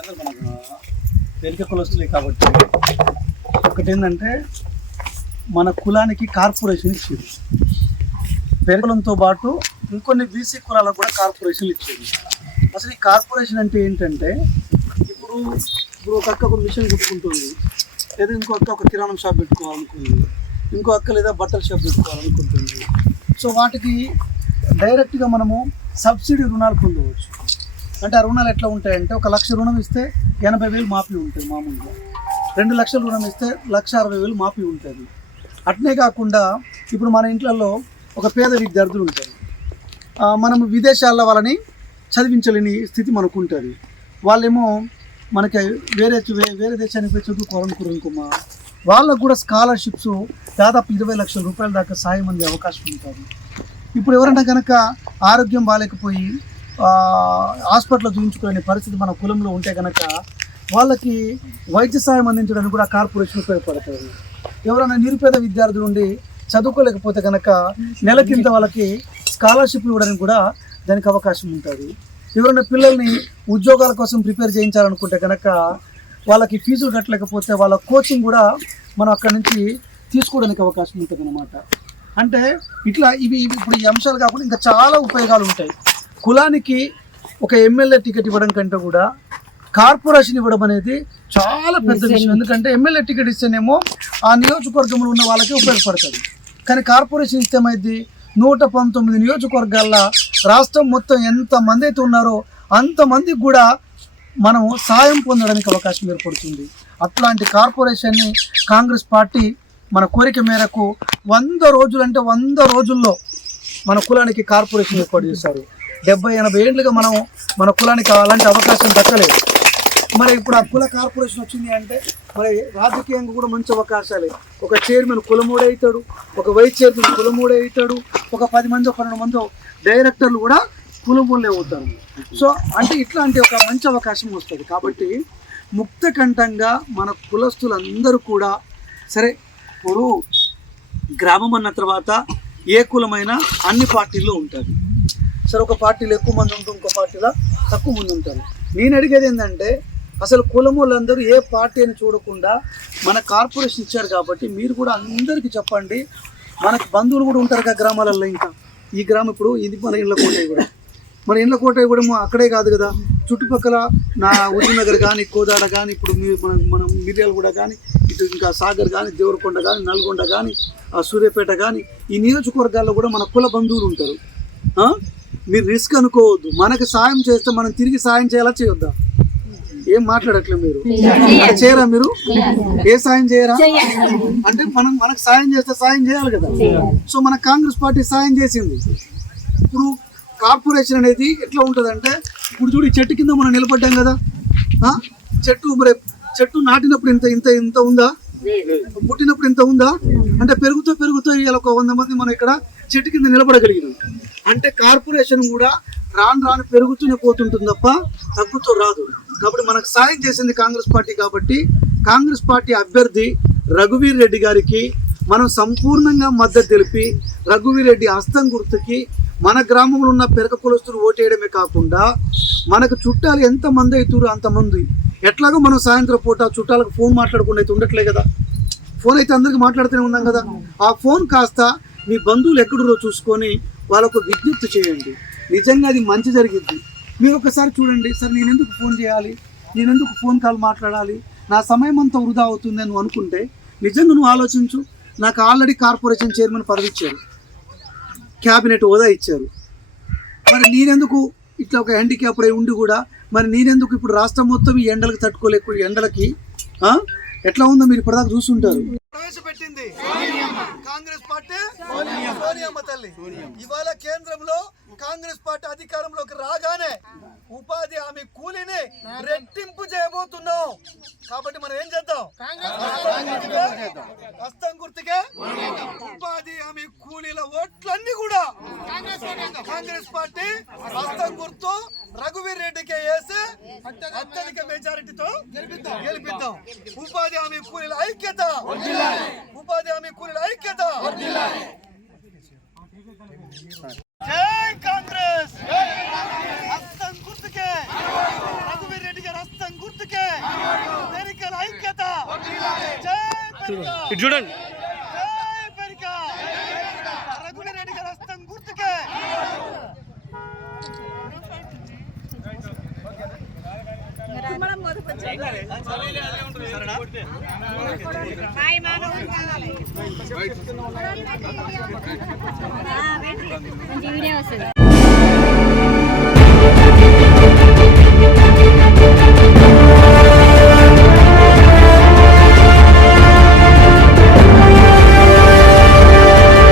ఏంటంటే మనకు పెరిక కులస్తులే కాబట్టి ఒకటి ఏంటంటే మన కులానికి కార్పొరేషన్ ఇచ్చేది. పెరుగులంతో పాటు ఇంకొన్ని బీసీ కులాలకు కూడా కార్పొరేషన్లు ఇచ్చేది. అసలు ఈ కార్పొరేషన్ అంటే ఏంటంటే ఇప్పుడు ఇప్పుడు ఒక అక్క ఒక మిషన్ కుట్టుకుంటుంది. లేదా ఇంకో అక్క ఒక కిరాణం షాప్ పెట్టుకోవాలనుకుంది ఇంకో అక్క లేదా బట్టల షాప్ పెట్టుకోవాలనుకుంటుంది. సో వాటికి డైరెక్ట్గా మనము సబ్సిడీ రుణాలు పొందవచ్చు. అంటే ఆ రుణాలు ఎట్లా ఉంటాయంటే ఒక లక్ష రుణం ఇస్తే ఎనభై వేలు మాఫీ ఉంటుంది మామూలుగా. రెండు లక్షల రుణం ఇస్తే లక్ష అరవై వేలు మాఫీ ఉంటుంది. అట్నే కాకుండా ఇప్పుడు మన ఇంట్లలో ఒక పేద విద్యార్థులు ఉంటారు. మనం మనము వాళ్ళని చదివించలేని స్థితి మనకు ఉంటుంది వాళ్ళేమో మనకి వేరే వేరే దేశానికి పోయి చదువుకోవాలనుకోరనుకోమా వాళ్ళకు కూడా స్కాలర్షిప్స్ దాదాపు ఇరవై లక్షల రూపాయల దాకా సాయం అందే అవకాశం ఉంటుంది. ఇప్పుడు ఎవరైనా కనుక ఆరోగ్యం బాగాలేకపోయి హాస్పిటల్లో చూపించుకునే పరిస్థితి మన కులంలో ఉంటే కనుక వాళ్ళకి వైద్య సాయం అందించడానికి కూడా కార్పొరేషన్ ఉపయోగపడుతుంది. ఎవరైనా నిరుపేద విద్యార్థులు ఉండి చదువుకోలేకపోతే కనుక నెలకింత వాళ్ళకి స్కాలర్షిప్లు ఇవ్వడానికి కూడా దానికి అవకాశం ఉంటుంది. ఎవరైనా పిల్లల్ని ఉద్యోగాల కోసం ప్రిపేర్ చేయించాలనుకుంటే కనుక వాళ్ళకి ఫీజులు కట్టలేకపోతే వాళ్ళ కోచింగ్ కూడా మనం అక్కడి నుంచి తీసుకోవడానికి అవకాశం ఉంటుంది అనమాట అంటే ఇట్లా ఇవి ఇవి ఇప్పుడు ఈ అంశాలు కాకుండా ఇంకా చాలా ఉపయోగాలు ఉంటాయి. కులానికి ఒక ఎమ్మెల్యే టికెట్ ఇవ్వడం కంటే కూడా కార్పొరేషన్ ఇవ్వడం అనేది చాలా పెద్ద విషయం. ఎందుకంటే ఎమ్మెల్యే టికెట్ ఇస్తేనేమో ఆ నియోజకవర్గంలో ఉన్న వాళ్ళకి ఉపయోగపడుతుంది. కానీ కార్పొరేషన్ ఇస్తే ఏమైంది నూట పంతొమ్మిది నియోజకవర్గాల్లో రాష్ట్రం మొత్తం ఎంత మంది అయితే ఉన్నారో అంతమందికి కూడా మనం సాయం పొందడానికి అవకాశం ఏర్పడుతుంది. అట్లాంటి కార్పొరేషన్ని కాంగ్రెస్ పార్టీ మన కోరిక మేరకు వంద రోజులు అంటే వంద రోజుల్లో మన కులానికి కార్పొరేషన్ ఏర్పాటు చేశారు. డెబ్బై ఎనభై ఏళ్ళుగా మనం మన కులానికి అలాంటి అవకాశం దక్కలేదు. మరి ఇప్పుడు ఆ కుల కార్పొరేషన్ వచ్చింది అంటే మరి రాజకీయంగా కూడా మంచి అవకాశాలే. ఒక చైర్మన్ కులమూడే అవుతాడు ఒక వైస్ చైర్మన్ కులమూడే అవుతాడు ఒక పది మంది పన్నెండు మంది డైరెక్టర్లు కూడా కులమూలే అవుతారు. సో అంటే ఇట్లాంటి ఒక మంచి అవకాశం వస్తుంది. కాబట్టి ముక్తకంఠంగా మన కులస్తులందరూ కూడా సరే ఇప్పుడు గ్రామం అన్న తర్వాత ఏ కులమైనా అన్ని పార్టీల్లో ఉంటుంది సరే ఒక పార్టీలో ఎక్కువ మంది ఉంటారు ఇంకో పార్టీలో తక్కువ మంది ఉంటారు. నేను అడిగేది ఏంటంటే అసలు కులం వాళ్ళందరూ ఏ పార్టీ అని చూడకుండా మన కార్పొరేషన్ ఇచ్చారు కాబట్టి మీరు కూడా అందరికీ చెప్పండి. మనకు బంధువులు కూడా ఉంటారు కదా గ్రామాలలో ఇంకా. ఈ గ్రామం ఇప్పుడు ఇది మన ఇళ్ళ కోటయ్య కూడా మన ఇళ్ళ కోటయ్య కూడా అక్కడే కాదు కదా. చుట్టుపక్కల నా ఉదయనగర్ కానీ కోదాడ కానీ ఇప్పుడు మీరు మన మన మిర్యాల కూడా కానీ ఇటు ఇంకా సాగర్ కానీ దేవరకొండ కానీ నల్గొండ కానీ సూర్యాపేట కానీ ఈ నియోజకవర్గాల్లో కూడా మన కుల బంధువులు ఉంటారు. మీరు రిస్క్ అనుకోవద్దు. మనకు సాయం చేస్తే మనం తిరిగి సాయం చేయాలా చేయొద్దా? ఏం మాట్లాడట్లేదు మీరు? చేయరా మీరు? ఏ సాయం చేయరా? అంటే మనం మనకు సాయం చేస్తే సాయం చేయాలి కదా. సో మన కాంగ్రెస్ పార్టీ సాయం చేసింది. ఇప్పుడు కార్పొరేషన్ అనేది ఎట్లా ఉంటుందంటే ఇప్పుడు చూడు చెట్టు కింద మనం నిలబడ్డాం కదా. ఆ? చెట్టు మరి చెట్టు నాటినప్పుడు ఇంత ఇంత ఇంత ఉందా? పుట్టినప్పుడు ఇంత ఉందా? అంటే పెరుగుతూ పెరుగుతూ ఇవాళ ఒక వంద మంది మనం ఇక్కడ చెట్టు కింద నిలబడగలిగినాం. అంటే కార్పొరేషన్ కూడా రాను రాను పెరుగుతూనే పోతుంటుంది తప్ప తగ్గుతూ రాదు. కాబట్టి మనకు సాయం చేసింది కాంగ్రెస్ పార్టీ కాబట్టి కాంగ్రెస్ పార్టీ అభ్యర్థి రఘువీర్ రెడ్డి గారికి మనం సంపూర్ణంగా మద్దతు తెలిపి రఘువీర్ రెడ్డి హస్తం గుర్తుకి మన గ్రామంలో ఉన్న పెరక కులస్తులు ఓటేయడమే కాకుండా మనకు చుట్టాలు ఎంత అవుతారు అంతమంది. ఎట్లాగో మనం సాయంత్రం పూట చుట్టాలకు ఫోన్ మాట్లాడకుండా అయితే ఉండట్లే కదా. ఫోన్ అయితే అందరికి మాట్లాడుతూనే ఉన్నాం కదా. ఆ ఫోన్ కాస్త మీ బంధువులు ఎక్కడురో చూసుకొని వాళ్ళకు విజ్ఞప్తి చేయండి. నిజంగా అది మంచి జరిగింది మీరు ఒకసారి చూడండి. సార్ నేను ఎందుకు ఫోన్ చేయాలి? నేను ఎందుకు ఫోన్ కాల్ మాట్లాడాలి? నా సమయం అంతా వృధా అవుతుంది అని అనుకుంటే నిజంగా నువ్వు ఆలోచించు. నాకు ఆల్రెడీ కార్పొరేషన్ చైర్మన్ పదవి ఇచ్చారు. క్యాబినెట్ హోదా ఇచ్చారు. మరి నేనెందుకు ఇట్లా ఒక హ్యాండిక్యాప్ అయి ఉండి కూడా మరి నేనెందుకు ఇప్పుడు రాష్ట్రం మొత్తం ఈ ఎండలకు తట్టుకోలేకు ఎండలకి ఎట్లా ఉందో మీరు ఇప్పటిదాకా చూసుంటారు. ప్రవేశపెట్టింది. కాంగ్రెస్ పార్టీ సోనియమ్మ తల్లి. ఇవాళ కేంద్రంలో కాంగ్రెస్ పార్టీ అధికారంలోకి రాగానే ఉపాధి హామీ కూలీని రెట్టింపు చేయబోతున్నాం. కాబట్టి మనం ఏం చేద్దాం? హస్తం కాంగ్రెస్ పార్టీ హస్తం గుర్తు రఘువీర్ రెడ్డికి వేసి అత్యధిక మెజారిటీతో గెలిపిద్దాం. ఉపాధి హామీ కూలీల ఐక్యత. ఉపాధి హామీ కూలీల ఐక్యత. జై కాంగ్రెస్! హస్తం గుర్తుకే. రఘువీర్ రెడ్డికి హస్తం గుర్తుకే. ఐక్యత. జై చూడండి. మంచి వీడియో వస్తుంది.